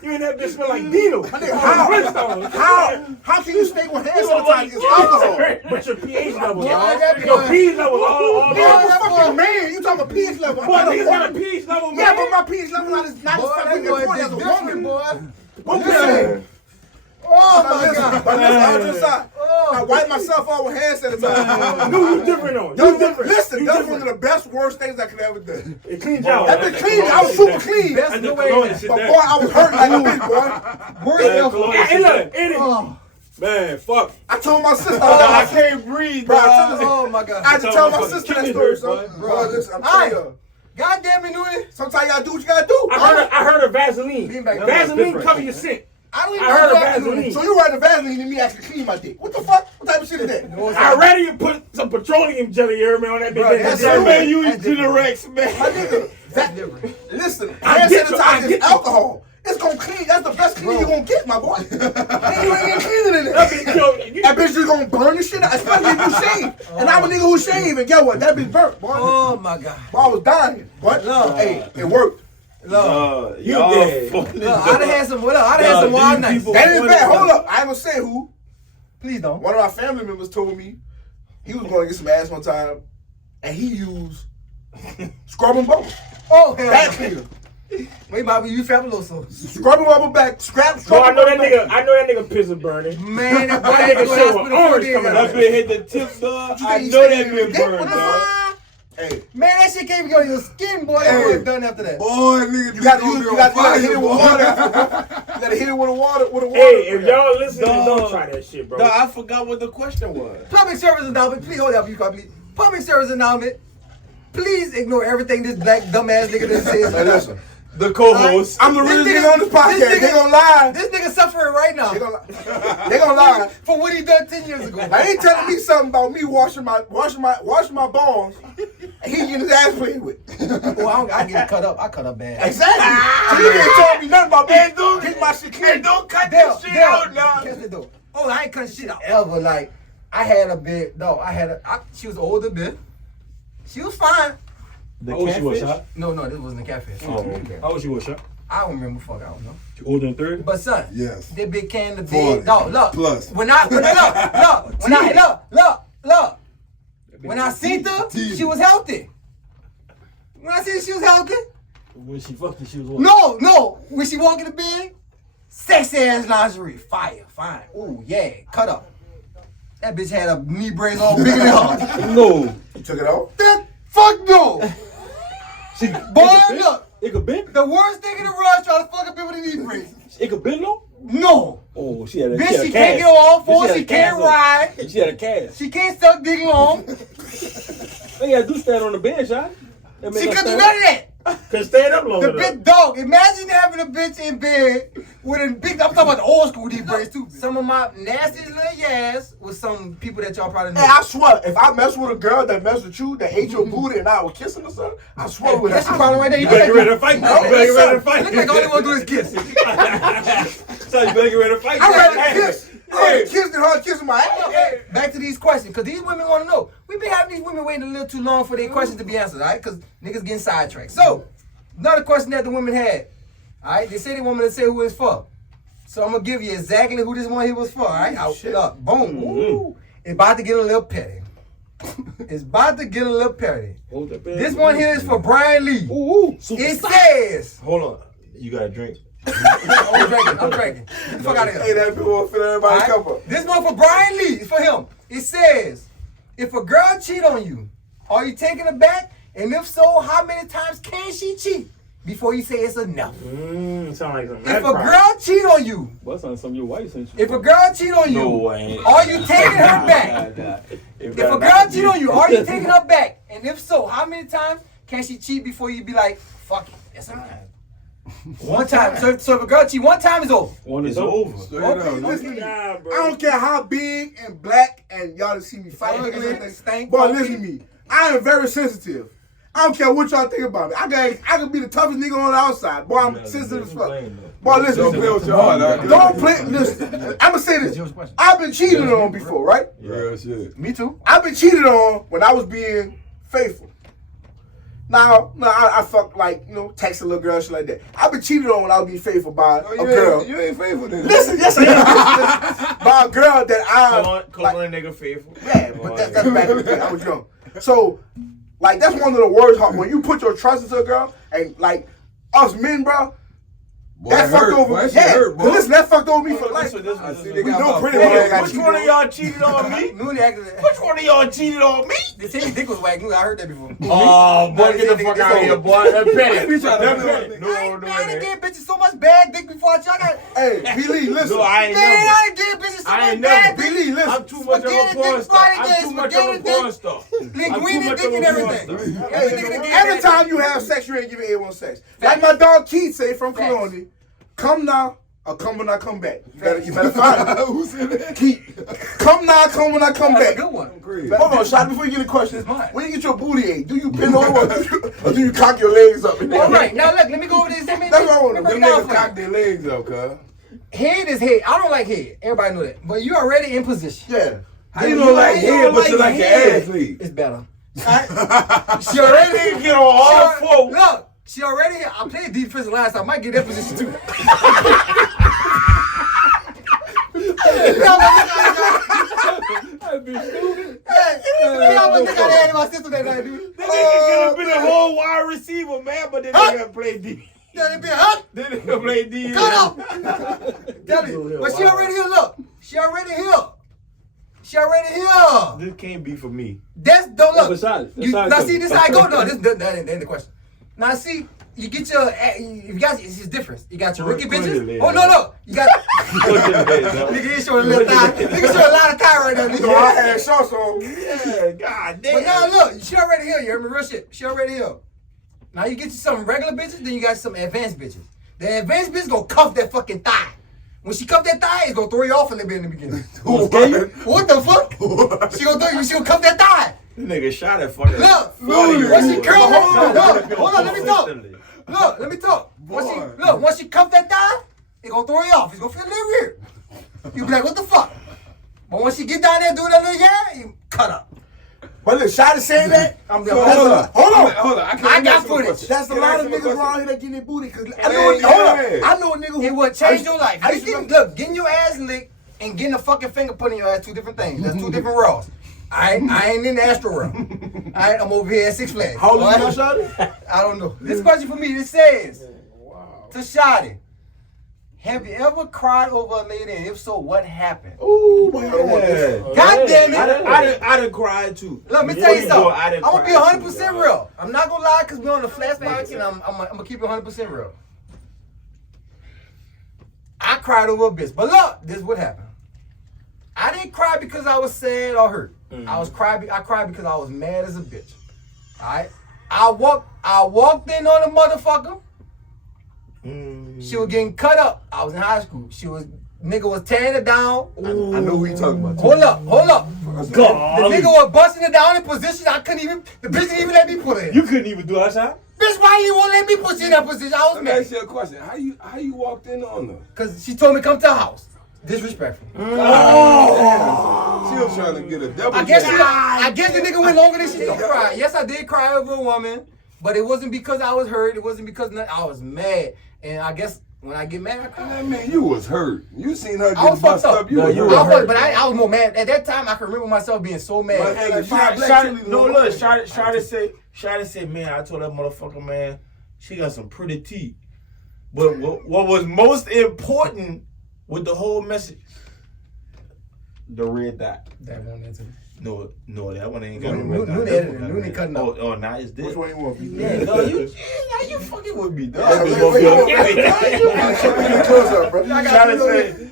You in that bitch smell like Dino. How can you stay with hand sanitizer? It's alcohol. But your pH level, Yeah, your pH level, all I'm a fucking man. You talking about pH level? Boy, niggas got a pH level, man. Yeah, but my pH level not as Boy, that fucking boy important is as a different, woman. boy. What you saying? Oh, my God. But listen, I just I wipe myself off with hand sanitizer. You different on. You different. Listen, You that's different. one of the best, worst things I could ever do. It cleans you out. That been clean. I was super clean. Best And the the way cologne that. shit But that. boy, I was hurting like a bitch, boy. Worst cologne ever. Hey, look, it is. Oh, Man, fuck. I told my sister. I can't breathe, Bro, oh, my God. I had to tell my Fucking sister that kidney story, hurt, son. boy. Bro, listen, I'm telling you. God damn it, Newton. Sometimes you gotta do what you gotta do. I heard of Vaseline. Lean back. Vaseline cover your scent. I don't even I heard of know Vaseline. So you write the Vaseline than me actually clean my dick. What the fuck? What type of shit is that? I'd rather you put some petroleum jelly here, man, on that Bro, bitch. that's That so man, bad. you That's eat Generex, My man. nigga, That's different. listen, I hand get you, I sanitizer get is you. alcohol. It's gonna clean. That's the best cleaning you're gonna get, my boy. And you ain't even cleaning in That it. bitch, yo, That bitch just gonna burn the shit out, especially if you shave. And I'm a nigga who shave, and get what? That bitch burnt, boy. Oh, my God. Boy, I was dying. But, hey, it worked. Look, you dead. I'd have had some, I'd have had some wild nights. people- That ain't bad. Hold up. I ain't gonna say who. Please don't. One of my family members told me he was going to get some ass one time, and he used scrubbing bubble. Oh, hell. Back cleaner. Wait, Bobby, you fabuloso. Scrubbing bubble back. Bro, Scrubbing I know that bubble nigga. I know that nigga piss is burning. Man, that boy That had to nigga go to shit the with hospital orange 4 days coming ago. out. That bitch hit the tip, dog. You I think know he that stayed in your bitch dick burned, with the dog. Hey, Man, that shit can't go in your skin, boy. That boy done after that. Boy, nigga, you got to hit it with water. You got to hit it with a water. Hey, if y'all listening, don't Dog. try that shit, bro. Dog, I forgot what the question was. Public service announcement. Please hold up, you copy. Public service announcement. Please ignore everything this black dumbass nigga that says. Hey, listen. The co-host. I'm the realest nigga on this podcast. this nigga- They gonna lie. This nigga suffering right now They gonna lie. for what he done 10 years ago. Now, he ain't telling me something about me washing my balls, and he getting his ass played with. Oh, I get cut up. I cut up bad. Exactly. So you ain't telling me nothing about me getting my shit clean. Don't cut Dale, this shit Dale, out, dog. catch the door. Oh, I ain't cut shit out ever. Like, I had a bit. No, she was older, bit. She was fine. The How old she was, catfish? Shot? No, this wasn't a catfish. Oh, okay. How old she was, Shot? I don't remember. Fuck, I don't know. You older than 30? But son, Yes. that big can of 40 big. No, look. plus. When I seen her, she was healthy. When I seen she was healthy, When she fucked it, she was what? no. When she walk in the bed, sexy ass lingerie, fire, fine. Ooh yeah, cut up. That bitch had a knee brace all bigger than her. No. You took it off? That fuck no. She, Boy, look. It could bend? The worst thing in the world is trying to fuck a bitch with a knee brace. It could bend, though? No. Oh, she had a Bitch, had a she can't cast. get off Bitch, for, had she a can't cast on. ride, She had a cast. she can't suck dick long. They gotta do stand on the bench, Shot. She couldn't do none of that. Cause stand up long The enough. big dog. Imagine having a bitch in bed with a big. I'm talking about the old school deep brace too. Some of my nastiest little yas with some people that y'all probably know. Hey, I swear, if I mess with a girl that messed with you, that ate your booty, and I was kissing or something, I swear with That's the that. problem right there. You better get ready to fight. You No, better get ready to Look fight. like all they want to do is kiss. So you better get ready to fight. I'd rather kiss. I'd kiss than her kissing my ass. Okay, back to these questions, because these women want to know. We've been having these women waiting a little too long for their questions to be answered, all right? Because niggas getting sidetracked. So, another question that the women had, all right? They said they want me to say who it's for. So I'm going to give you exactly who this one here was for, all right? Look, boom. Ooh. It's about to get a little petty. It's about to get a little petty. Hold that bad. This one here is for Brian Lee. Ooh, It says, Hold on. You got a drink. I'm drinking. Get the fuck out of here. Hey, that bitch will fit everybody's cup Alright? up. This one for Brian Lee. It's for him. It says, if a girl cheat on you, are you taking her back? And if so, how many times can she cheat before you say it's enough. Sound like something. If a girl cheat on you, What's on some of your wife sent you? if a girl cheat on you, No, I ain't. are you taking her back? If a girl cheat on you, are you taking her back? And if so, how many times can she cheat before you be like, fuck it, it's alright? One time. So if a girl cheat one time, it's over. It's over. Straight up. Listen to me. Nah, bro. I don't care how big and black and y'all to see me fight ugly. Stank. Boy, listen to me. I am very sensitive. I don't care what y'all think about me. I can be the toughest nigga on the outside. Boy, I'm sensitive as fuck. Boy, listen. Don't play with your heart, huh? Don't play. Listen. I'ma say this. I've been cheated on before, right? Real shit. Me too. I've been cheated on when I was being faithful. Now, I fuck like, text a little girl, shit like that. I've been cheated on when I was being faithful by a girl. You ain't faithful then. Listen, yes I am. By a girl that I Call a nigga faithful. yeah, but that's back in the day. I was young. So, like, that's one of the worst. When you put your trust into a girl, and like us men, bro, Boy, that fucked over. Boy, that shit hurt, boy. Listen, that fucked over me for life. I see they We got know my pretty phone. well I got Which cheated one of on. y'all cheated on me? Mooney acted. Which one of y'all cheated on me? They say his dick was whack. I heard that before. Oh, boy, get the fuck out of here, boy. That petty. We tryna That do petty. it. No, I no, ain't no. gave bitches so much bad dick before I got. Hey, B. Lee, listen. No, I ain't Man, never. I ain't gave bitches so I much ain't bad never. B. dick. Lee, listen. I'm too much of a Spaghetti porn dick, star. Friday I'm too dick, much of a spaghetti porn star. Linguini dick and everything. Hey, every time you have sex, you ain't giving A1 sex. Like my dog Keith say from Facts. Cologne, come now or come when I come back. You better find it. Who said that? Keith, come now, come when I come That's a back. good one. Crazy. Hold on, shot before you get a question. It's mine. When you get your booty ate, do you pin over or do you cock your legs up? All right, now look, let me go over this. That's what I want to Let Them me break it down niggas for cock you. their legs up, cuz. Head is head. I don't like head. Everybody know that. But you already in position. Yeah. How you don't like head, but you like your ass lead? It's better. She already Get on all four. Look, she already here. I played defense last time. I might get that position too. That'd be stupid. Hey, I was thinking I had my sister that night, dude. That nigga could have been a whole wide receiver, man, but then they gotta play D. That it be huh? Then they gotta play D. Cut up. Tell you. But she already here. Look, she already here. She already here. This can't be for me. That's don't look. Versatility. Now see this how I go. No, that ain't the question. Now see, you get your you got it's different. You got your rookie bitches. Oh no, you got nigga you showing a little thigh. Nigga showing a lot of thigh right now. So I Nigga. had shorts on. Yeah, god damn. But now look, she already here. You heard me real shit. She already here. Now you get you some regular bitches, then you got some advanced bitches. The advanced bitch gonna cuff that fucking thigh. When she cuff that thigh, it's gonna throw you off a little bit in the beginning. What the fuck? She gonna throw you. She gonna cuff that thigh. This nigga shot at fucking. Look, 40-year-old. when she curl Hold that, hold on, let me talk. Look, let me talk. Once she cuff that thigh, it gonna throw you off. It's gonna feel a little weird. You be like, what the fuck? But once she get down there doing that little you cut up. But look, shot is saying that. I'm So, done. hold on. I got footage. That's a Can I lot ask of you a niggas question? around here that getting their booty. Cause I Hey, know, hold yeah. on. I know a nigga who It would change your life. I used to Look, getting your ass licked and getting a fucking finger put in your ass, two different things. That's two different worlds. I ain't in the astral realm. I'm over here at Six Flags. How old All is you, right? Shotty? I don't know. This question for me, this says, to Shotty, have you ever cried over a lady, and if so, what happened? Ooh, boy, I don't want this. God damn I it. done cried too. Let me Before tell you you something. go, I I'm done gonna be cried 100% too, real. I'm not gonna lie because we're on the flashback and I'm gonna keep it 100% real. I cried over a bitch. But look, this is what happened. I didn't cry because I was sad or hurt. I cried because I was mad as a bitch. Alright? I walked in on a motherfucker. She was getting cut up. I was in high school. Nigga was tearing it down. I know who you talking about. Hold up. The nigga was busting it down in position. I couldn't even, the bitch didn't even let me put it in. You couldn't even do outside. Bitch, why you won't let me put you in that position? I was Let me mad. ask you a question. How you walked in on her? Because she told me to come to her house. Disrespectful. She was trying to get a double. I guess check. the nigga went longer than she thought. Cry. Yes, I did cry over a woman, but it wasn't because I was hurt. It wasn't because I was mad. And I guess when I get mad, I cry. I mean, you was hurt. You seen her I get was fucked bust up. up. You was hurt. I was more mad. At that time, I can remember myself being so mad. But hey, Shotty said, man, I told that motherfucker, man, she got some pretty teeth. But what was most important with the whole message? The red dot. That one into me. No, that one ain't got Noonie cutting up. Oh, now it's this. Which one you want? Yeah, no, now you fucking with me, dog.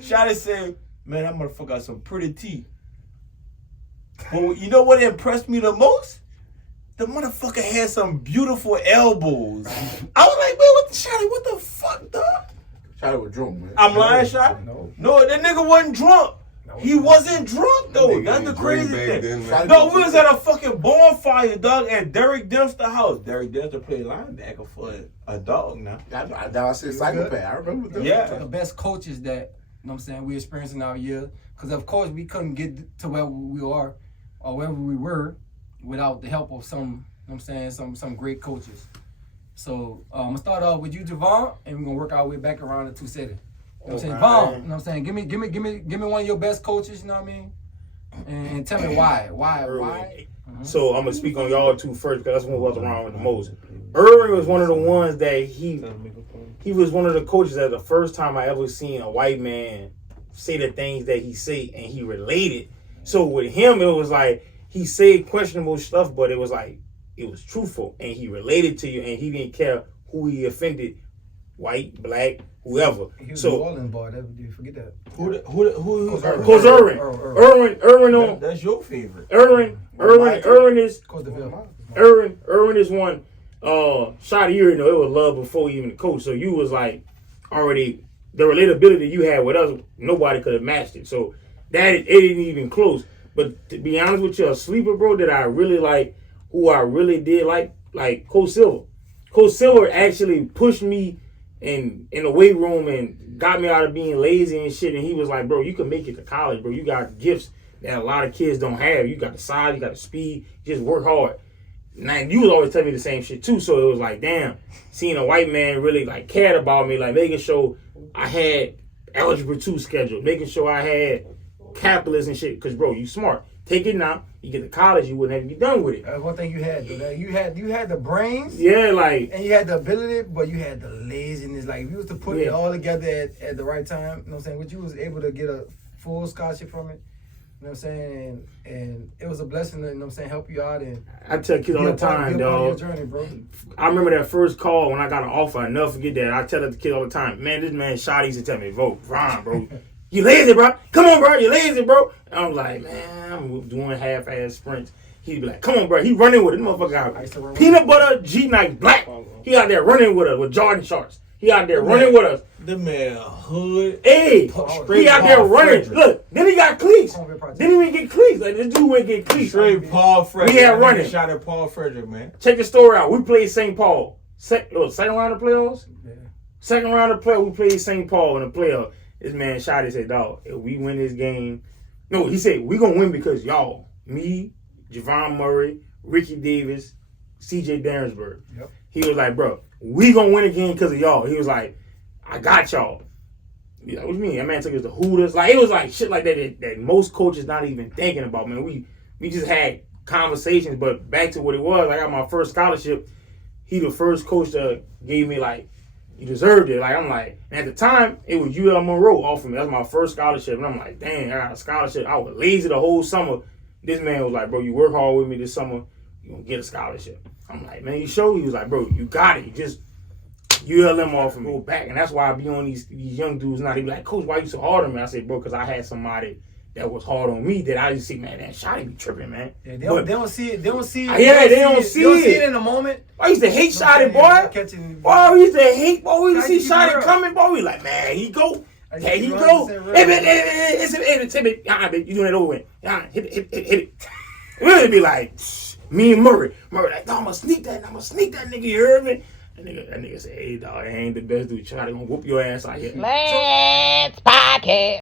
Shotty said, man, that motherfucker got some pretty teeth. But you know what impressed me the most? The motherfucker had some beautiful elbows. I was like, man, Shotty, what the fuck, dog? Shotty was drunk, man. I'm lying, Shotty? No, that nigga wasn't drunk. He wasn't drunk though. That's the crazy thing. No, we was at a fucking bonfire, dog, at Derek Dempster's house. Derek Dempster played linebacker for a dog now. I said psychopath. I remember that. Yeah. The best coaches that, you know what I'm saying, we experienced in our year. Because, of course, we couldn't get to where we are or wherever we were without the help of some, you know what I'm saying, some great coaches. So, I'm going to start off with you, Javon, and we're going to work our way back around the two cities. You know what I'm saying? Vaughn, you know what I'm saying? Give me one of your best coaches, you know what I mean? And tell me why. Why? So I'm gonna speak on y'all two first because that's what was around with the most. Irvin was one of the ones that he was one of the coaches that the first time I ever seen a white man say the things that he said and he related. So with him, it was like he said questionable stuff, but it was like it was truthful and he related to you and he didn't care who he offended, white, black, whoever. He was so a New Orleans boy. You forget that. Who Coach Irvin on. That's your favorite. Irvin is one. Shot you know it was love before even the coach. So you was like already the relatability you had with us. Nobody could have matched it. So that it ain't even close. But to be honest with you, a sleeper, bro, that I really like, who I really did like Coach Silver. Coach Silver actually pushed me in the weight room and got me out of being lazy and shit. And he was like, bro, you can make it to college, bro. You got gifts that a lot of kids don't have. You got the size, you got the speed, just work hard. Now, you was always telling me the same shit too, so it was like, damn, seeing a white man really like cared about me, like making sure I had Algebra 2 scheduled, making sure I had calculus and shit, because bro, you smart. Take it now, you get to college, you wouldn't have to be done with it. That's one thing you had, though. You had the brains, yeah, like, and you had the ability, but you had the laziness. Like, if you was to put it all together at the right time, you know what I'm saying, but you was able to get a full scholarship from it. You know what I'm saying? And it was a blessing to, you know what I'm saying, help you out. And I tell kids all the time, dog. Journey, bro. I remember that first call when I got an offer. I never forget that. I tell the kid all the time, man, this man Shotty used to tell me, vote Ron, bro. You lazy, bro. Come on, bro. You lazy, bro. And I was like, man, I'm doing half-ass sprints. He'd be like, come on, bro. He running with it. This motherfucker got peanut butter, G-Nice, black. He out there running with us with Jordan shorts. He out there running with us. The man hood. Hey, he out there running. Frederick. Look, then he got cleats. Didn't even get cleats. Like, this dude went get cleats. Straight Paul Frederick. We had running. Shot at Paul Frederick, man. Check the story out. We played St. Paul. Second round of playoffs? Yeah. Second round of playoffs, we played St. Paul in the playoff. This man shot and said, dog, if we win this game. No, he said, we going to win because y'all, me, Javon Murray, Ricky Davis, CJ Darrensburg. Yep. He was like, bro, we going to win again because of y'all. He was like, I got y'all. You know, what you mean? That man took us to Hooters. Like, it was like shit like that most coaches not even thinking about, man. We just had conversations, but back to what it was, I got my first scholarship. He the first coach that gave me, like, you deserved it. Like, I'm like, and at the time, it was UL Monroe offered me. That's my first scholarship. And I'm like, dang, I got a scholarship. I was lazy the whole summer. This man was like, bro, you work hard with me this summer, you're going to get a scholarship. I'm like, man, you sure? He was like, bro, you got it. You just ULM offered me. Go back. And that's why I be on these young dudes now. They be like, coach, why you so hard on me? I said, bro, because I had somebody that was hard on me that I just see, man, that Shotty be tripping, man. Yeah, they don't see it. They don't see it. Yeah, they don't see it in the moment. I used to hate Shotty, boy. Boy, we used to hate, boy. We used to see Shotty coming, boy. We like, man, he go. Hey, he go. Hey, you doing it over with. Hit it. We'd be like, me and Murray like, no, I'm going to sneak that nigga, you heard me? That nigga said, hey, dog, I ain't the best dude. Shotty gonna whoop your ass out here. Let's podcast.